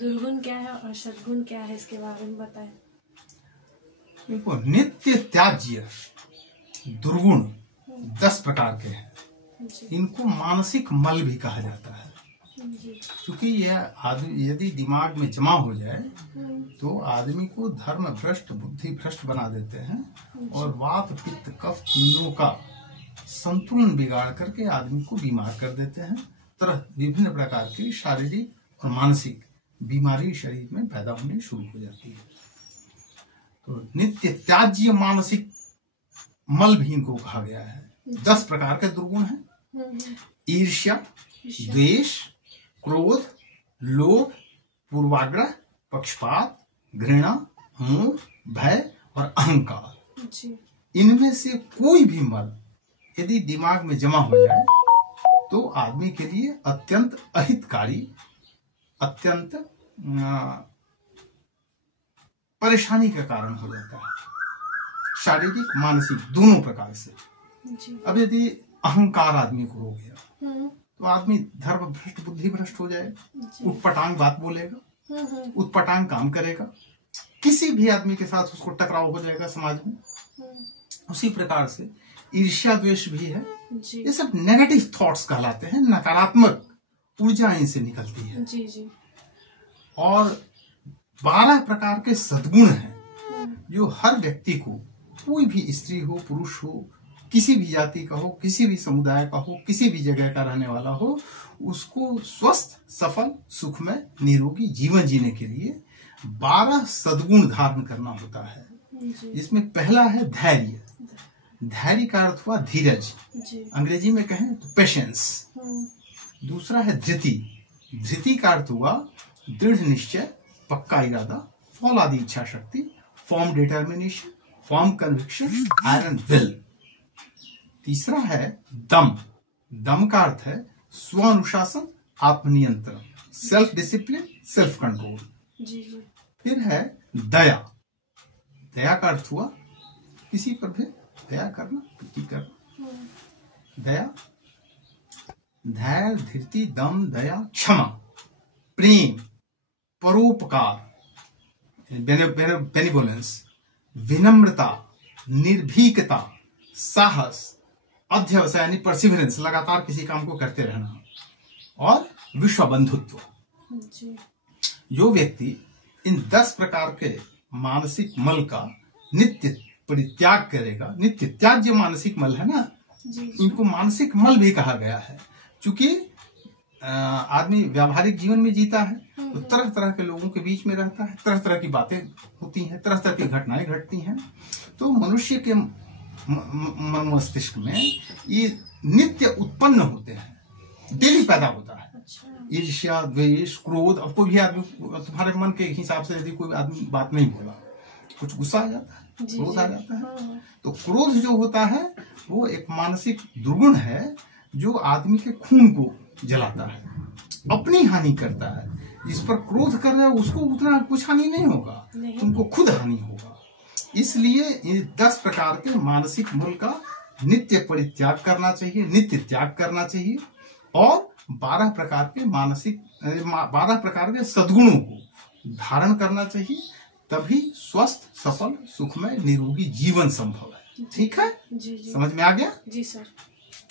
दुर्गुण क्या है और सद्गुण क्या है, इसके बारे में बताएं। देखो, नित्य त्याज्य दुर्गुण 10 प्रकार के हैं। इनको मानसिक मल भी कहा जाता है, क्योंकि यह आदमी यदि दिमाग में जमा हो जाए तो आदमी को धर्म भ्रष्ट, बुद्धि भ्रष्ट बना देते हैं और वात पित्त कफ तीनों का संतुलन बिगाड़ करके आदमी को बीमार कर देते हैं। तरह विभिन्न प्रकार की शारीरिक और मानसिक बीमारी शरीर में पैदा होनी शुरू हो जाती है। तो नित्य त्याज्य मानसिक मल भी इनको कहा गया है। 10 प्रकार के दुर्गुण हैं। ईर्ष्या, द्वेष, क्रोध, लोभ, पूर्वाग्रह, पक्षपात, घृणा, मोह, भय और अहंकार। इनमें से कोई भी मल यदि दिमाग में जमा हो जाए तो आदमी के लिए अत्यंत अहितकारी, अत्यंत परेशानी का कारण हो जाता है, शारीरिक मानसिक दोनों प्रकार से। अब यदि अहंकार आदमी को हो गया तो आदमी धर्म भ्रष्ट, बुद्धि भ्रष्ट हो जाएगा, उटपटांग बात बोलेगा, उटपटांग काम करेगा, किसी भी आदमी के साथ उसको टकराव हो जाएगा समाज में। उसी प्रकार से ईर्ष्या द्वेष भी है। ये सब नेगेटिव थॉट्स कहलाते हैं, नकारात्मक ऊर्जा इनसे निकलती है। और 12 प्रकार के सद्गुण हैं जो हर व्यक्ति को, कोई भी स्त्री हो, पुरुष हो, किसी भी जाति का हो, किसी भी समुदाय का हो, किसी भी जगह का रहने वाला हो, उसको स्वस्थ, सफल, सुखमय, निरोगी जीवन जीने के लिए 12 सद्गुण धारण करना होता है। इसमें पहला है धैर्य। धैर्य का अर्थ हुआ धीरज, अंग्रेजी में कहें तो पेशेंस। दूसरा है धृति। धृति का अर्थ हुआ दृढ़ निश्चय, पक्का इरादा, फौलादी इच्छा शक्ति, form determination, form conviction, iron will. तीसरा है दम। दम का अर्थ है स्व अनुशासन, आत्मनियंत्रण, सेल्फ डिसिप्लिन, सेल्फ कंट्रोल। फिर है दया। दया का अर्थ हुआ किसी पर भी दया करना, प्रीति करना। दया, धैर्य, धृति, दम, दया, क्षमा, प्रेम, परोपकार, बेनिवोलेंस, विनम्रता, निर्भीकता, साहस, अध्यवसाय यानी परसिवरेंस, लगातार किसी काम को करते रहना, और विश्व बंधुत्व। जो व्यक्ति इन 10 प्रकार के मानसिक मल का नित्य परित्याग करेगा, नित्य त्याज्य मानसिक मल है ना, इनको मानसिक मल भी कहा गया है। क्योंकि आदमी व्यावहारिक जीवन में जीता है तो तरह तरह के लोगों के बीच में रहता है, तरह तरह की बातें होती हैं, तरह तरह की घटनाएं घटती हैं। तो मनुष्य के मस्तिष्क में ये नित्य उत्पन्न होते हैं, डेली पैदा होता है। ईर्ष्या, द्वेष, क्रोध। अब कोई भी आदमी तुम्हारे मन के हिसाब से यदि कोई आदमी बात नहीं बोला, कुछ गुस्सा आ जाता है, क्रोध आ जाता है। तो क्रोध जो होता है वो एक मानसिक दुर्गुण है जो आदमी के खून को जलाता है, अपनी हानि करता है। जिस पर क्रोध कर रहा है उसको उतना कुछ हानि नहीं होगा, तुमको खुद हानि होगा। इसलिए इन 10 प्रकार के मानसिक मूल का नित्य परित्याग करना चाहिए, नित्य त्याग करना चाहिए, और 12 प्रकार के सद्गुणों को धारण करना चाहिए। तभी स्वस्थ, सफल, सुखमय, निरोगी जीवन संभव है। ठीक है? जी। समझ में आ गया? जी सर।